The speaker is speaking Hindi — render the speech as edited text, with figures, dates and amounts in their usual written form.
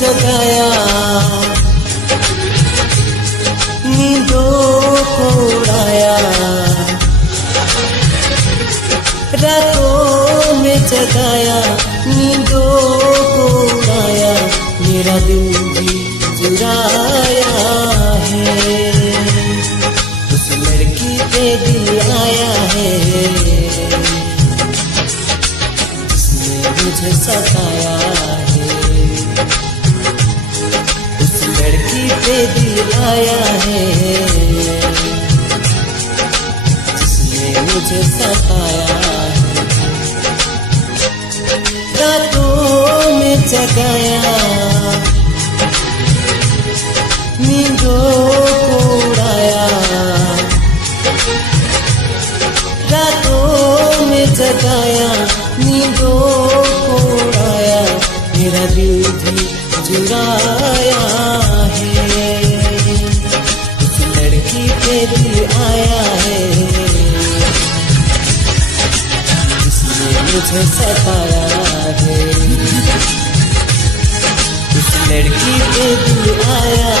जगाया, नींदों को उड़ाया, रातों में जगाया, नींदों को उड़ाया, मेरा दिल भी चुराया है। उस लड़की पे दिल आया है जिसने मुझे सताया है। उस लड़की पे दिल आया है जिसने मुझे सताया है। रातों में जगाया, नींदों को उड़ाया, रातों में जगाया, नींदों को उड़ाया, मेरा दिल भी चुराया है। उस लड़की पे दिल आया है जिसने मुझे सताया है। उस लड़की पे दिल आया